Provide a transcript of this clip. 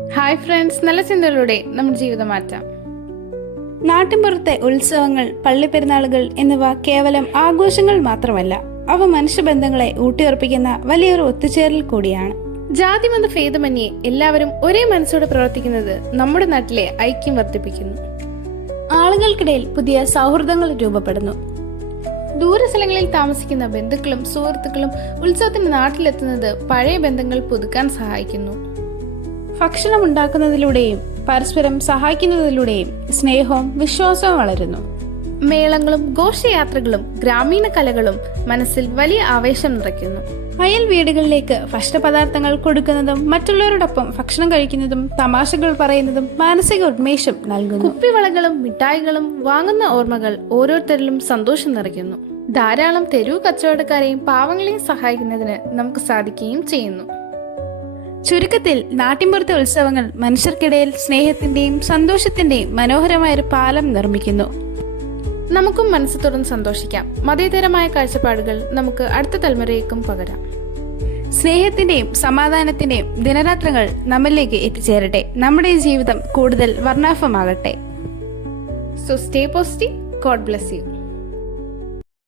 Hi friends, നല്ല ചിന്തകളിലൂടെ നമ്മുടെ ജീവിതം മാറ്റാം. നാട്ടിൻപുറത്തെ ഉത്സവങ്ങൾ, പള്ളിപ്പെരുന്നാളുകൾ എന്നിവ കേവലം ആഘോഷങ്ങൾ മാത്രമല്ല, അവ മനുഷ്യബന്ധങ്ങളെ ഊട്ടിയുറപ്പിക്കുന്ന വലിയൊരു ഒത്തുചേരൽ കൂടിയാണ്. ജാതിമത ഭേദമന്യേ എല്ലാവരും ഒരേ മനസ്സോടെ പ്രവർത്തിക്കുന്നത് നമ്മുടെ നാട്ടിലെ ഐക്യം വർദ്ധിപ്പിക്കുന്നു. ആളുകൾക്കിടയിൽ പുതിയ സൗഹൃദങ്ങൾ രൂപപ്പെടുന്നു. ദൂരസ്ഥലങ്ങളിൽ താമസിക്കുന്ന ബന്ധുക്കളും സുഹൃത്തുക്കളും ഉത്സവത്തിന് നാട്ടിലെത്തുന്നത് പഴയ ബന്ധങ്ങൾ പുതുക്കാൻ സഹായിക്കുന്നു. ഭക്ഷണം ഉണ്ടാക്കുന്നതിലൂടെയും പരസ്പരം സഹായിക്കുന്നതിലൂടെയും സ്നേഹവും വിശ്വാസവും വളരുന്നു. മേളങ്ങളും ഘോഷയാത്രകളും ഗ്രാമീണ കലകളും മനസ്സിൽ വലിയ ആവേശം നിറയ്ക്കുന്നു. അയൽ വീടുകളിലേക്ക് ഭക്ഷണപദാർത്ഥങ്ങൾ കൊടുക്കുന്നതും മറ്റുള്ളവരോടൊപ്പം ഭക്ഷണം കഴിക്കുന്നതും തമാശകൾ പറയുന്നതും മാനസിക ഉന്മേഷം നൽകുന്നു. കുപ്പിവളകളും മിഠായികളും വാങ്ങുന്ന ഓർമ്മകൾ ഓരോരുത്തരിലും സന്തോഷം നിറയ്ക്കുന്നു. ധാരാളം തെരുവ് കച്ചവടക്കാരെയും പാവങ്ങളെയും സഹായിക്കുന്നതിന് നമുക്ക് സാധിക്കുകയും ചെയ്യുന്നു. ചുരുക്കത്തിൽ, നാട്ടിൻപുറത്തെ ഉത്സവങ്ങൾ മനുഷ്യർക്കിടയിൽ സ്നേഹത്തിന്റെയും സന്തോഷത്തിന്റെയും മനോഹരമായൊരു പാലം നിർമ്മിക്കുന്നു. നമുക്കും മനസ്സ് തുറന്ന് സന്തോഷിക്കാം. മതേതരമായ കാഴ്ചപ്പാടുകൾ നമുക്ക് അടുത്ത തലമുറയ്ക്കും പകരാം. സ്നേഹത്തിന്റെയും സമാധാനത്തിന്റെയും ദിനരാത്രങ്ങൾ നമ്മിലേക്ക് എത്തിച്ചേരട്ടെ. നമ്മുടെ ജീവിതം കൂടുതൽ വർണ്ണാഭമാകട്ടെ. So stay positive. God bless you.